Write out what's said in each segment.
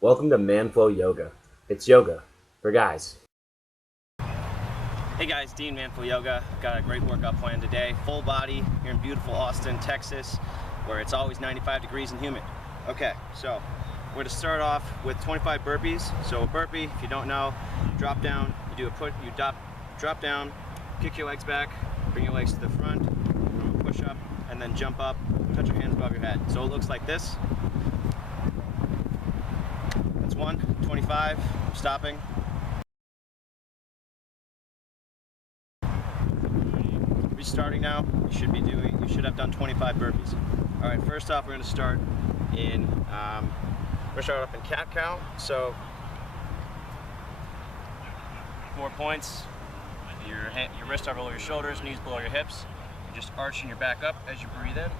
Welcome to Manflow Yoga. It's yoga for guys. Hey guys, Dean, Manflow Yoga. Got a great workout plan today. Full body here in beautiful Austin, Texas, where it's always 95 degrees and humid. Okay, so we're going to start off with 25 burpees. So a burpee, if you don't know, you drop down, you drop down, kick your legs back, bring your legs to the front, push up, and then jump up, touch your hands above your head. So it looks like this. That's 25, stopping. Restarting now, you should have done 25 burpees. All right, first off, we're going to start in, up in cat cow. So 4 points. Your wrists are below your shoulders, knees below your hips. You're just arching your back up as you breathe in,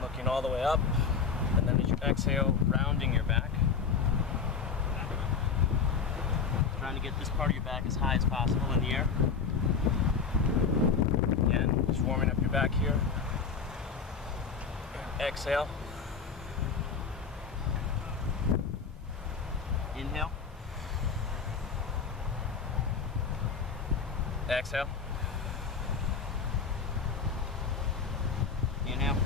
looking all the way up, and then as you exhale, rounding your back. Trying to get this part of your back as high as possible in the air. Again, just warming up your back here. Exhale. Inhale. Exhale. Inhale.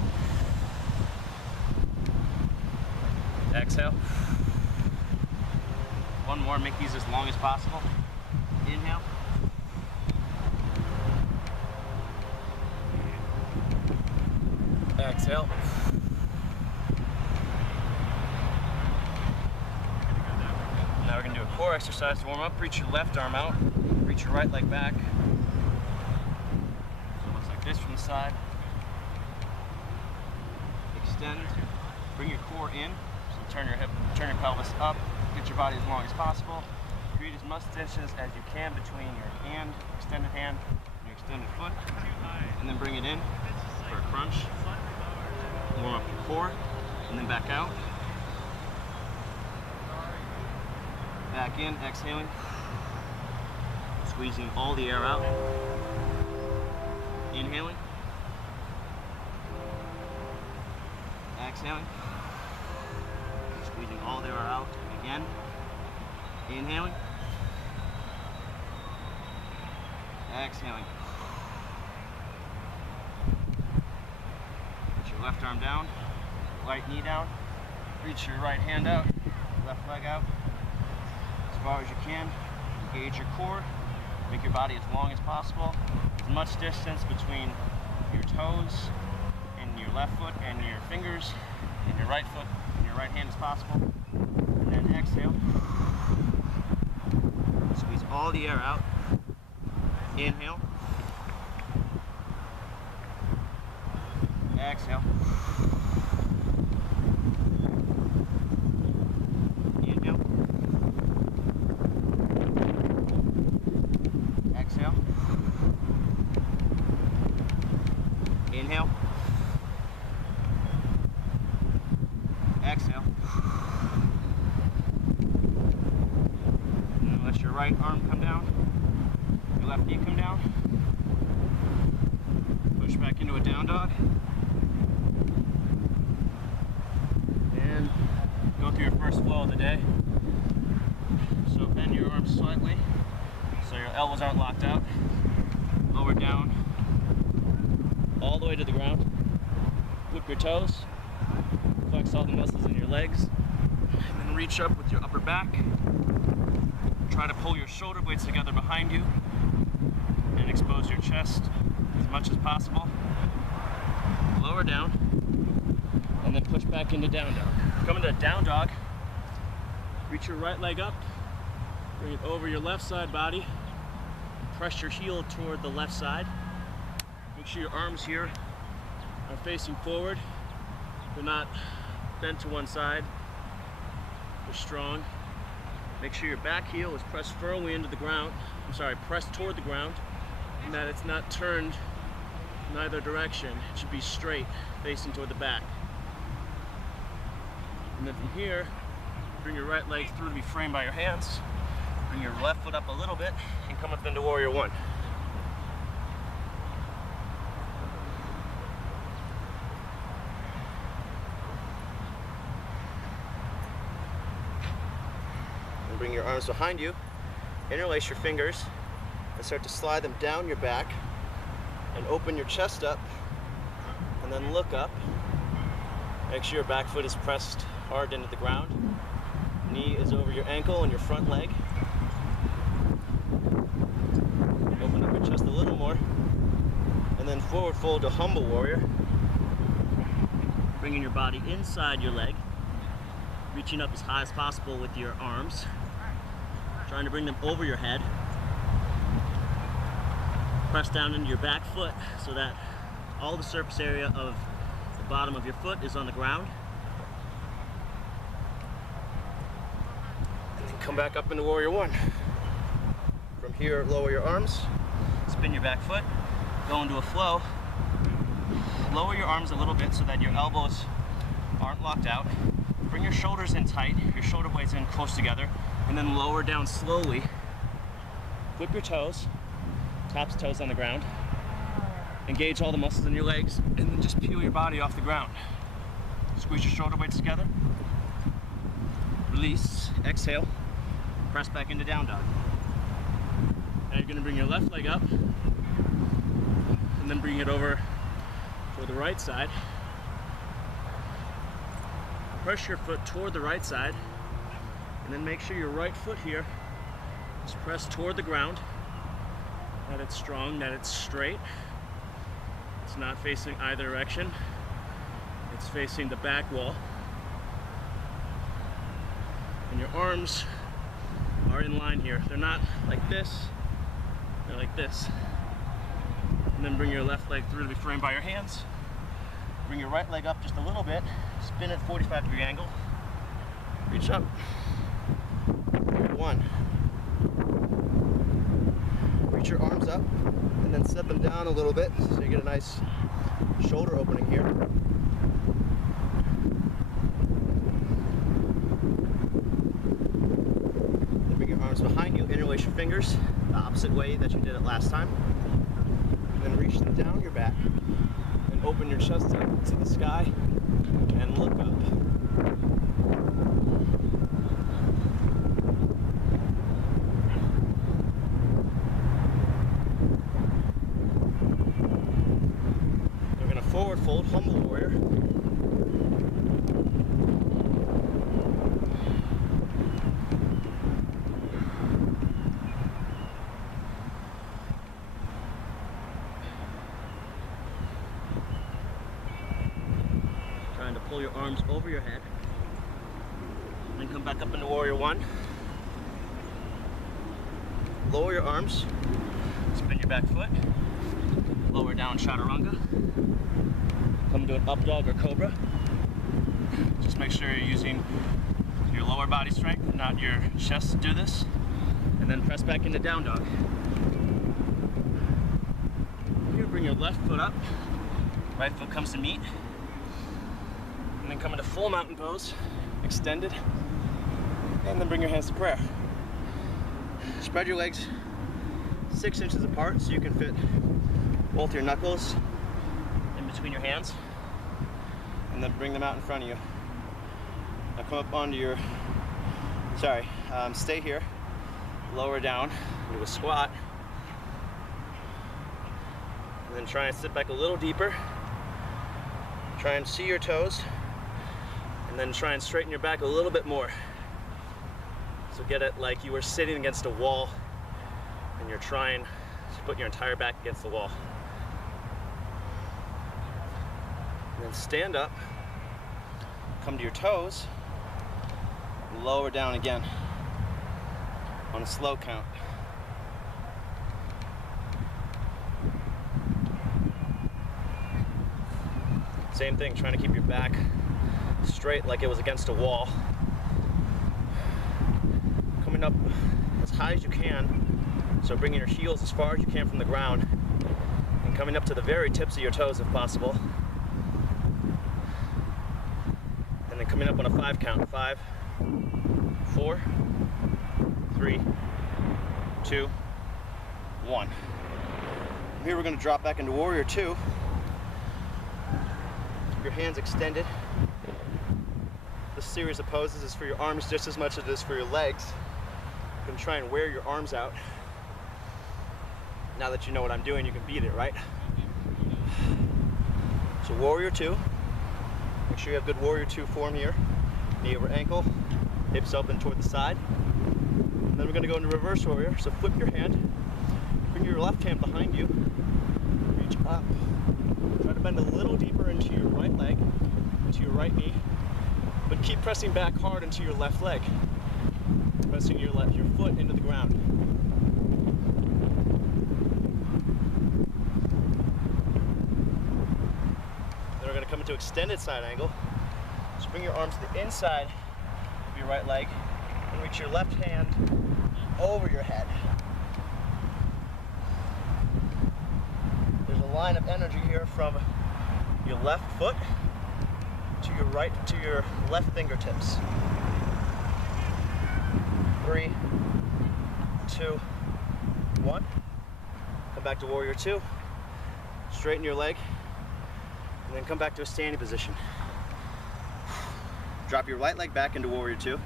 Exhale. One more, make these as long as possible. Inhale. Exhale. Now we're going to do a core exercise to warm up. Reach your left arm out. Reach your right leg back. So it looks like this from the side. Extend. Bring your core in. So turn your pelvis up. Get your body as long as possible. Create as much distance as you can between your extended hand, and your extended foot. And then bring it in for a crunch. Warm up your core, and then back out. Back in, exhaling. Squeezing all the air out. Inhaling. Exhaling. Squeezing all the air out. Again. Inhaling. Exhaling. Left arm down, right knee down, reach your right hand out, left leg out, as far as you can. Engage your core, make your body as long as possible, as much distance between your toes and your left foot and your fingers and your right foot and your right hand as possible. And then exhale, squeeze all the air out, inhale, exhale. Inhale. Exhale. Inhale. Exhale. And then let your right arm come down. Your left knee come down. Push back into a down dog. Go through your first flow of the day. So bend your arms slightly so your elbows aren't locked out. Lower down all the way to the ground. Flip your toes. Flex all the muscles in your legs. And then reach up with your upper back. Try to pull your shoulder blades together behind you and expose your chest as much as possible. Lower down. And then push back into down dog. Come into down dog. Reach your right leg up. Bring it over your left side body. Press your heel toward the left side. Make sure your arms here are facing forward. They're not bent to one side. They're strong. Make sure your back heel is pressed firmly into the ground. Pressed toward the ground, and that it's not turned in either direction. It should be straight, facing toward the back. And then from here, bring your right leg through to be framed by your hands. Bring your left foot up a little bit and come up into Warrior One. bring your arms behind you, interlace your fingers, and start to slide them down your back, and open your chest up, and then look up. Make sure your back foot is pressed hard into the ground. Knee is over your ankle and your front leg. Open up your chest a little more, and then forward fold to humble warrior. Bringing your body inside your leg, reaching up as high as possible with your arms, trying to bring them over your head. Press down into your back foot so that all the surface area of the bottom of your foot is on the ground. And then come back up into warrior one. From here, lower your arms, spin your back foot, go into a flow. Lower your arms a little bit so that your elbows aren't locked out. Bring your shoulders in tight, your shoulder blades in close together, and then lower down slowly. Flip your toes, tops toes on the ground. Engage all the muscles in your legs, and then just peel your body off the ground. Squeeze your shoulder blades together. Release, exhale, press back into down dog. Now you're gonna bring your left leg up, and then bring it over for the right side. Press your foot toward the right side, and then make sure your right foot here is pressed toward the ground, that it's strong, that it's straight. It's not facing either direction. It's facing the back wall. And your arms are in line here. They're not like this, they're like this. And then bring your left leg through to be framed by your hands. Bring your right leg up just a little bit. Spin at 45-degree angle. Reach up. One. Reach your arms up and then set them down a little bit so you get a nice shoulder opening here. Then bring your arms behind you, interlace your fingers the opposite way that you did it last time. And then reach them down your back and open your chest up to the sky and look up. We're going to forward fold, humble warrior. Trying to pull your arms over your head. Then come back up into warrior one. Lower your arms. Spin your back foot. Lower down chaturanga. Come to an up dog or cobra. Just make sure you're using your lower body strength, not your chest to do this. And then press back into down dog. Here, bring your left foot up. Right foot comes to meet. And then come into full mountain pose, extended, and then bring your hands to prayer. Spread your legs 6 inches apart so you can fit both your knuckles in between your hands, and then bring them out in front of you. Now come up onto your, stay here, lower down into a squat, and then try and sit back a little deeper. Try and see your toes, and then try and straighten your back a little bit more. So get it like you were sitting against a wall and you're trying to put your entire back against the wall. And then stand up, come to your toes, and lower down again on a slow count. Same thing, trying to keep your back straight like it was against a wall. Coming up as high as you can, so bringing your heels as far as you can from the ground, and coming up to the very tips of your toes if possible. And then coming up on a 5 count. 5, 4, 3, 2, 1. From here we're going to drop back into warrior 2. Your hands extended. This series of poses is for your arms just as much as it is for your legs. I'm gonna try and wear your arms out. Now that you know what I'm doing, you can beat it, right? So warrior two. Make sure you have good warrior two form here. Knee over ankle, hips open toward the side. And then we're gonna go into reverse warrior. So flip your hand, bring your left hand behind you, reach up. Try to bend a little deeper into your right leg, into your right knee, but keep pressing back hard into your left leg. Pressing your foot into the ground. Then we're gonna come into extended side angle. So bring your arms to the inside of your right leg and reach your left hand over your head. There's a line of energy here from your left foot to your left fingertips. 3, 2, 1. Come back to warrior two. Straighten your leg, and then come back to a standing position. Drop your right leg back into warrior two.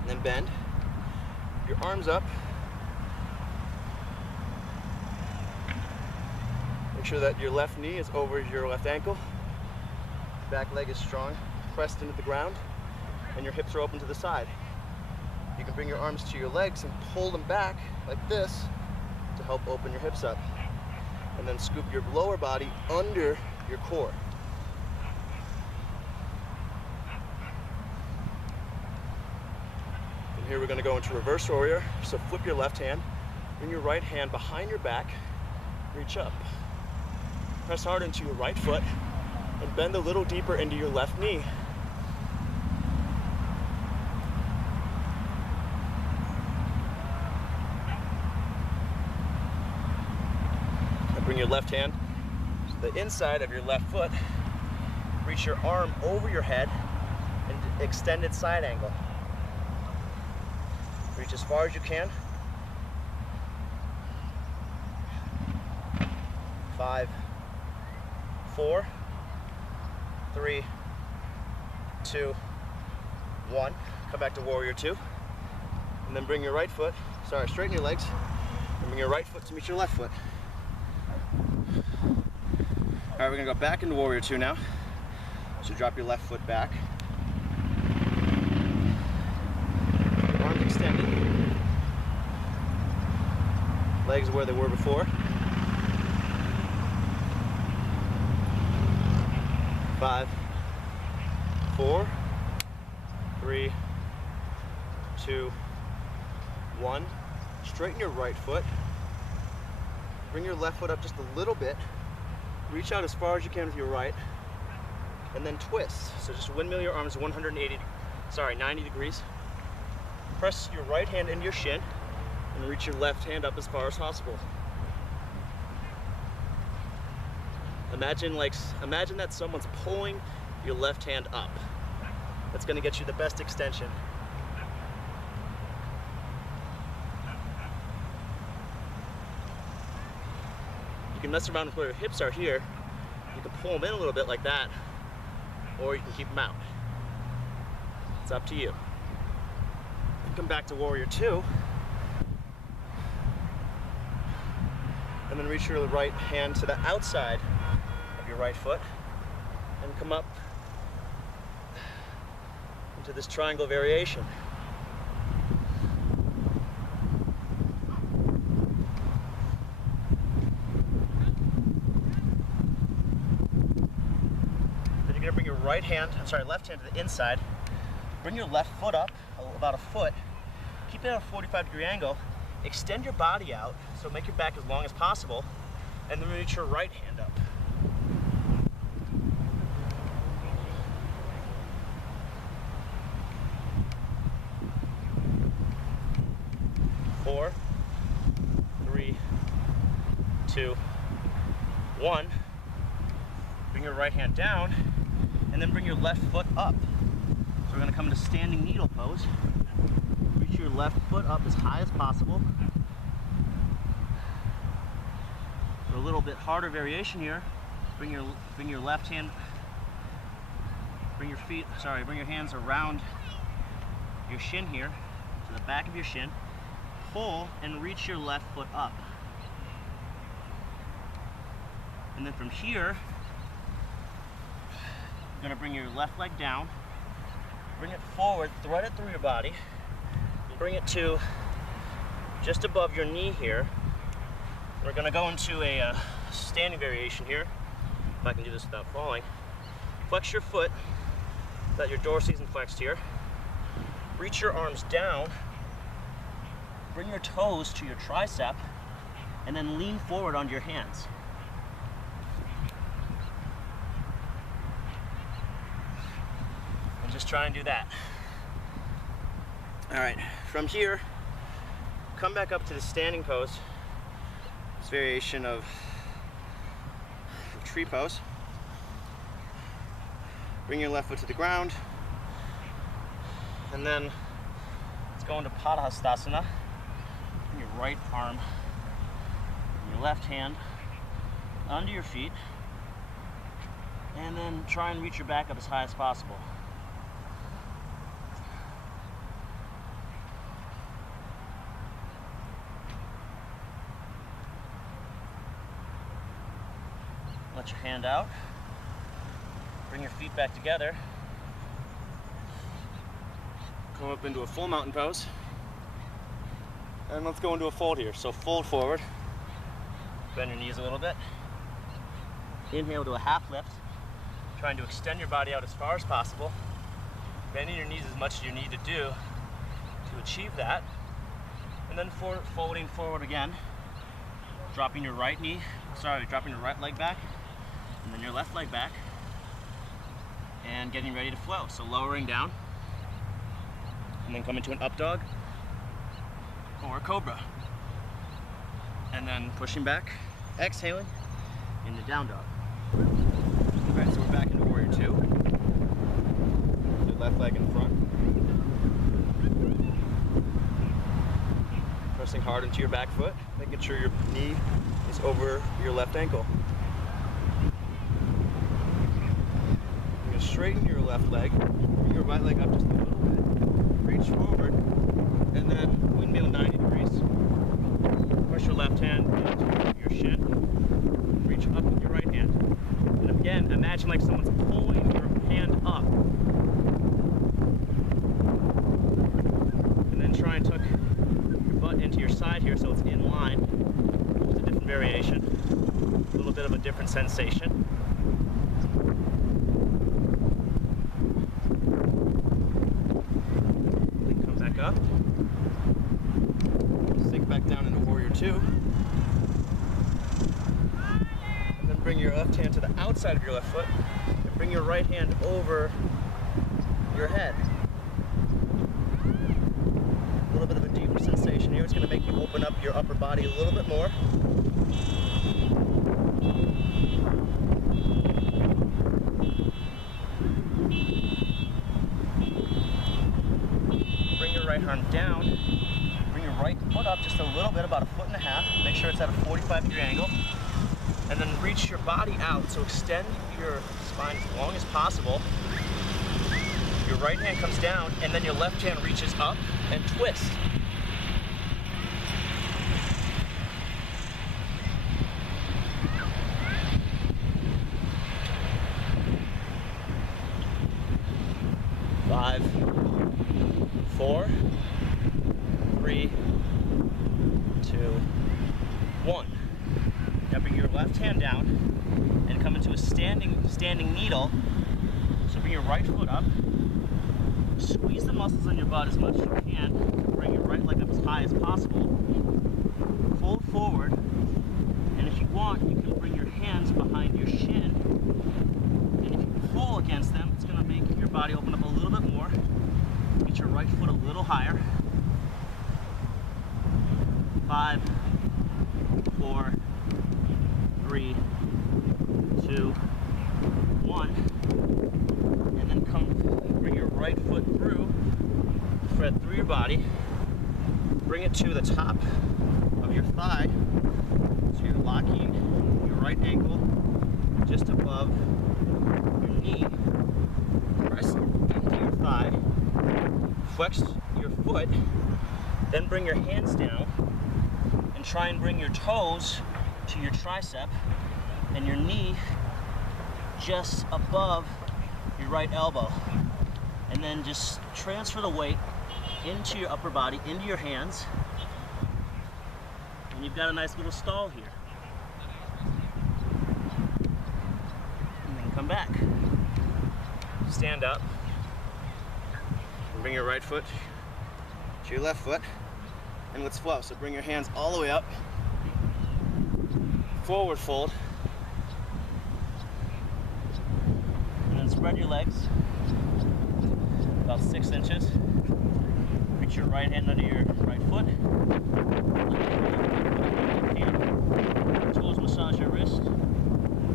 And then bend. Your arms up. Make sure that your left knee is over your left ankle. Back leg is strong, pressed into the ground, and your hips are open to the side. You can bring your arms to your legs and pull them back like this to help open your hips up. And then scoop your lower body under your core. And here we're going to go into reverse warrior. So flip your left hand, bring your right hand behind your back, reach up. Press hard into your right foot and bend a little deeper into your left knee. And bring your left hand to the inside of your left foot. Reach your arm over your head and extended side angle. Reach as far as you can. 5, 4, 3, 2, 1. Come back to warrior two. And then bring your right foot, straighten your legs, and bring your right foot to meet your left foot. All right, we're gonna go back into warrior two now. So drop your left foot back. Your arms extended. Legs where they were before. 5, 4, 3, 2, 1. Straighten your right foot. Bring your left foot up just a little bit. Reach out as far as you can with your right. And then twist. So just windmill your arms 90 degrees. Press your right hand into your shin and reach your left hand up as far as possible. Imagine that someone's pulling your left hand up. That's going to get you the best extension. You can mess around with where your hips are here. You can pull them in a little bit like that, or you can keep them out. It's up to you. Come back to warrior two. And then reach your right hand to the outside of your right foot and come up into this triangle variation. Then you're going to bring your left hand to the inside. Bring your left foot up about a foot. Keep it at a 45-degree angle. Extend your body out, so make your back as long as possible, and then reach your right hand up. Four, 3, 2, 1. Bring your right hand down, and then bring your left foot up. So we're going to come into standing needle pose. Reach your left foot up as high as possible. For a little bit harder variation here, bring your left hand, bring your hands around your shin here to the back of your shin, pull and reach your left foot up. And then from here, you're gonna bring your left leg down, bring it forward, thread it through your body, bring it to just above your knee here. We're gonna go into a standing variation here, if I can do this without falling. Flex your foot, so that your dorsals and flexed here. Reach your arms down, bring your toes to your tricep, and then lean forward onto your hands. And just try and do that. All right, from here, come back up to the standing pose. This variation of tree pose. Bring your left foot to the ground, and then let's go into Padahastasana. Bring your right arm and your left hand under your feet, and then try and reach your back up as high as possible. Let your hand out. Bring your feet back together. Come up into a full mountain pose. And let's go into a fold here. So fold forward. Bend your knees a little bit. Inhale to a half lift. Trying to extend your body out as far as possible. Bending your knees as much as you need to do to achieve that. And then folding forward again. Dropping your right right leg back. And then your left leg back. And getting ready to flow. So lowering down, and then come into an up dog or a cobra. And then pushing back, exhaling into down dog. All right, so we're back into warrior two. Your left leg in front. Pressing hard into your back foot, making sure your knee is over your left ankle. Straighten your left leg, bring your right leg up just a little bit, reach forward, and then windmill 90 degrees. Press your left hand into your shin, reach up with your right hand. And again, imagine like someone's pulling your hand up. And then try and tuck your butt into your side here so it's in line. It's a different variation, a little bit of a different sensation. Up, sink back down into warrior two, and then bring your left hand to the outside of your left foot, and bring your right hand over your head. A little bit of a deeper sensation here. It's going to make you open up your upper body a little bit more. Right arm down, bring your right foot up just a little bit, about 1.5 feet. Make sure it's at a 45-degree angle. And then reach your body out, so extend your spine as long as possible. Your right hand comes down, and then your left hand reaches up and twist. Five, 4, 3, 2, 1. Now bring your left hand down and come into a standing needle. So bring your right foot up, squeeze the muscles in your butt as much as you can, bring your right leg up as high as possible, fold forward, and if you want, you can bring your hands behind your shin, and if you pull against them, it's going to make your body open up a little bit more. Get your right foot a little higher. 5, 4, 3, 2, 1. And then bring your right foot through, thread through your body, bring it to the top of your thigh. So you're locking your right ankle just above your knee. Press into your thigh. flex your foot, then bring your hands down and try and bring your toes to your tricep and your knee just above your right elbow. And then just transfer the weight into your upper body, into your hands, and you've got a nice little stall here. And then come back. Stand up. And bring your right foot to your left foot, and let's flow. So bring your hands all the way up, forward fold, and then spread your legs about 6 inches. Reach your right hand under your right foot. Toes massage your wrist.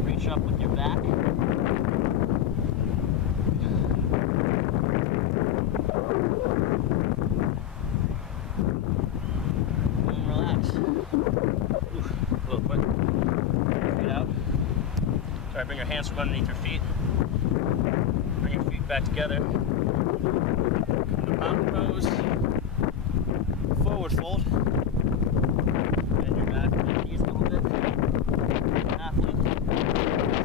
Reach up with your back. And relax. Ooh, a little quick. Feet out. Sorry, bring your hands from underneath your feet. Bring your feet back together. Mountain pose, forward fold, bend your back, bend your knees a little bit, half lift,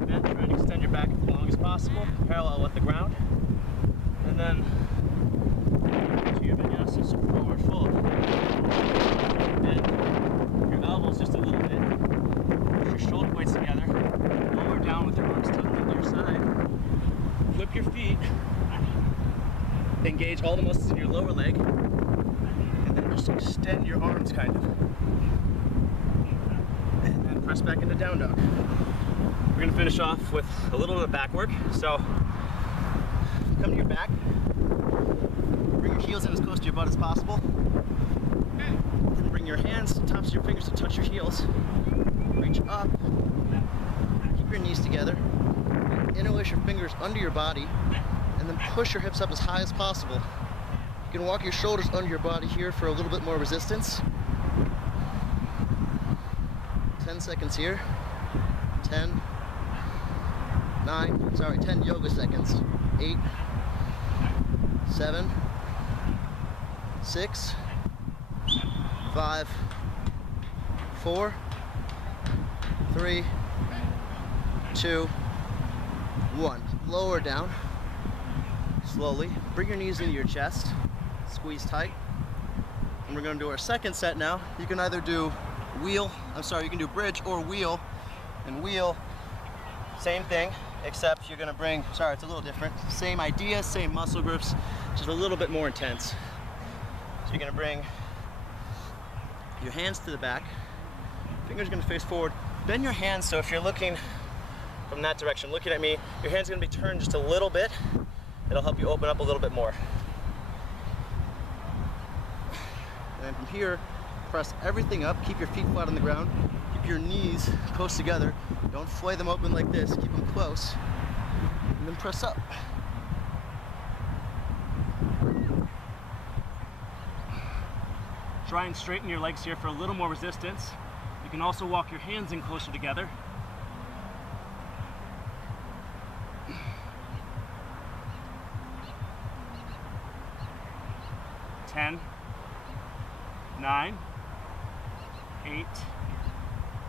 bend, try and extend your back as long as possible, parallel with the ground, and then to your vinyasa, so forward fold, bend your elbows just a little bit, push your shoulder blades together, lower down with your arms tucked into your side, flip your feet, engage all the muscles in your lower leg, and then just extend your arms kind of. And then press back into down dog. We're gonna finish off with a little bit of back work. So come to your back, bring your heels in as close to your butt as possible. Then bring your hands, tops of your fingers to touch your heels. Reach up, keep your knees together, interlace your fingers under your body, and then push your hips up as high as possible. You can walk your shoulders under your body here for a little bit more resistance. 10 seconds here. 10 yoga seconds. 8, 7, 6, 5, 4, 3, 2, 1. Lower down. Slowly, bring your knees into your chest, squeeze tight, and we're going to do our second set now. You can either do you can do bridge or wheel, and wheel, same thing, except you're going to bring, it's a little different, same idea, same muscle groups, just a little bit more intense. So you're going to bring your hands to the back, fingers are going to face forward, bend your hands, so if you're looking from that direction, looking at me, your hands are going to be turned just a little bit. It'll help you open up a little bit more. And then from here, press everything up, keep your feet flat on the ground, keep your knees close together, don't flay them open like this, keep them close, and then press up. Try and straighten your legs here for a little more resistance. You can also walk your hands in closer together. 10, 9, 8,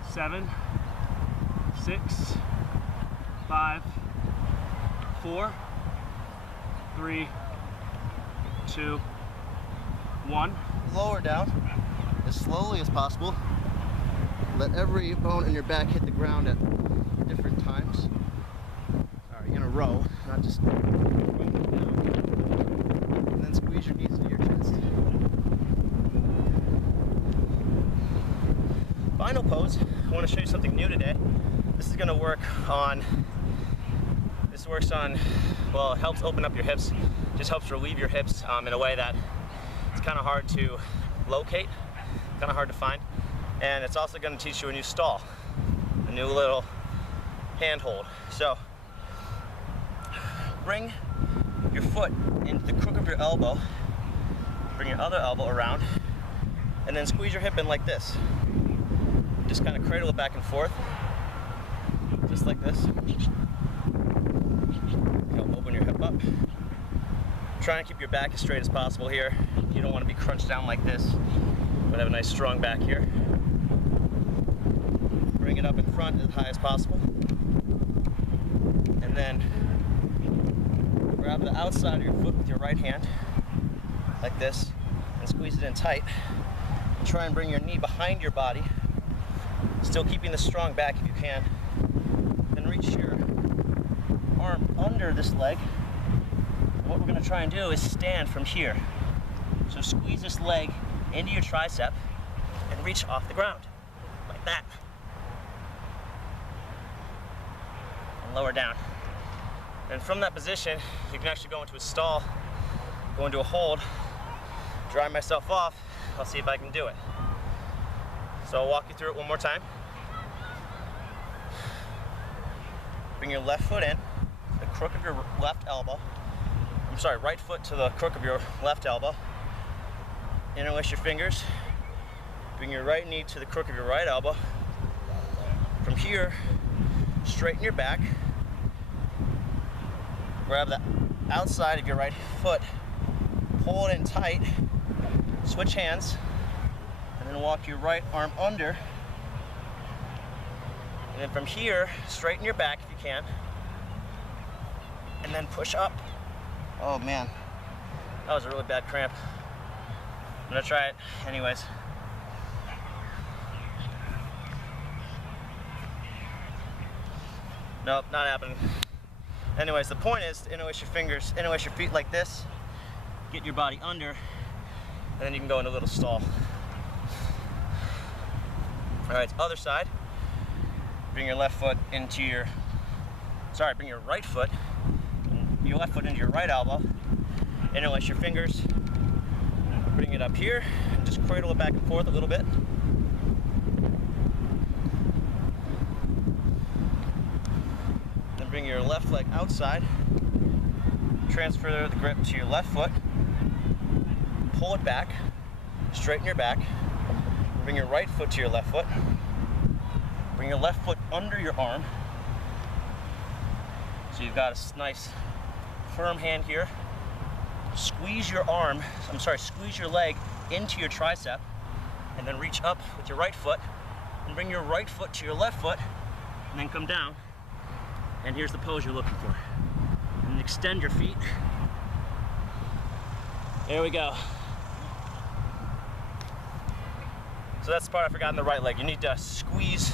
7, 6, 5, 4, 3, 2, 1. Lower down as slowly as possible. Let every bone in your back hit the ground at different times. Alright, you're gonna row, not just row down. And then squeeze your knees into your chest. Final pose, I want to show you something new today. This is gonna work on, well, it helps open up your hips, just helps relieve your hips in a way that it's kind of hard to locate, kind of hard to find. And it's also going to teach you a new stall, a new little handhold. So bring your foot into the crook of your elbow, bring your other elbow around, and then squeeze your hip in like this. Just kind of cradle it back and forth, just like this. Help open your hip up. Trying to keep your back as straight as possible here. You don't want to be crunched down like this, but have a nice strong back here. Bring it up in front as high as possible. And then grab the outside of your foot with your right hand, like this, and squeeze it in tight. And try and bring your knee behind your body, still keeping the strong back if you can. Then reach your arm under this leg. And what we're going to try and do is stand from here. So squeeze this leg into your tricep and reach off the ground, like that. And lower down. And from that position, you can actually go into a stall, go into a hold, dry myself off. I'll see if I can do it. So I'll walk you through it one more time. Bring your left foot in, the crook of your left elbow. I'm sorry, right foot to the crook of your left elbow. Interlace your fingers. Bring your right knee to the crook of your right elbow. From here, straighten your back. Grab the outside of your right foot, pull it in tight, switch hands, and then walk your right arm under. And then from here, straighten your back if you can, and then push up. Oh man, that was a really bad cramp. I'm gonna try it anyways. Nope, not happening. Anyways, the point is to interlace your fingers, interlace your feet like this, get your body under, and then you can go into a little stall. All right, other side. Bring your left foot into your, bring your right foot, your left foot into your right elbow, interlace your fingers, bring it up here, and just cradle it back and forth a little bit. Then bring your left leg outside, transfer the grip to your left foot, pull it back, straighten your back, bring your right foot to your left foot, bring your left foot under your arm, so you've got a nice firm hand here. Squeeze your arm, squeeze your leg into your tricep, and then reach up with your right foot, and bring your right foot to your left foot, and then come down, and here's the pose you're looking for. And then extend your feet. There we go. So that's the part I forgot in the right leg. You need to squeeze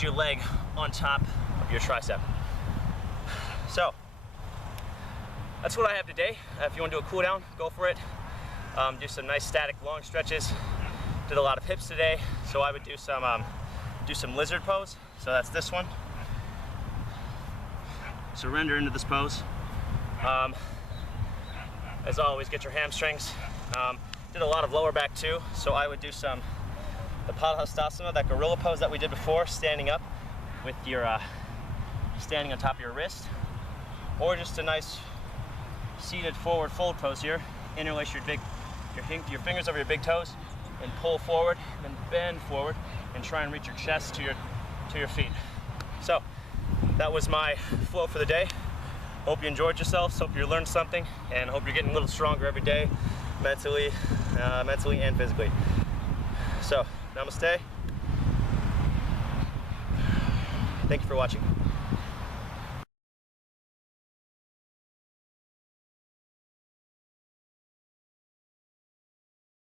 your leg on top of your tricep. So that's what I have today. If you want to do a cool down, go for it. Do some nice static long stretches. Did a lot of hips today, so I would do some lizard pose. So that's this one. Surrender into this pose. As always, get your hamstrings. Did a lot of lower back too, so I would do the Padahastasana, that gorilla pose that we did before, standing up with your standing on top of your wrist, or just a nice seated forward fold pose here. Interlace your fingers over your big toes and pull forward, and then bend forward and try and reach your chest to your feet. So that was my flow for the day. Hope you enjoyed yourselves, hope you learned something, and hope you're getting a little stronger every day, mentally and physically. So, namaste. Thank you for watching.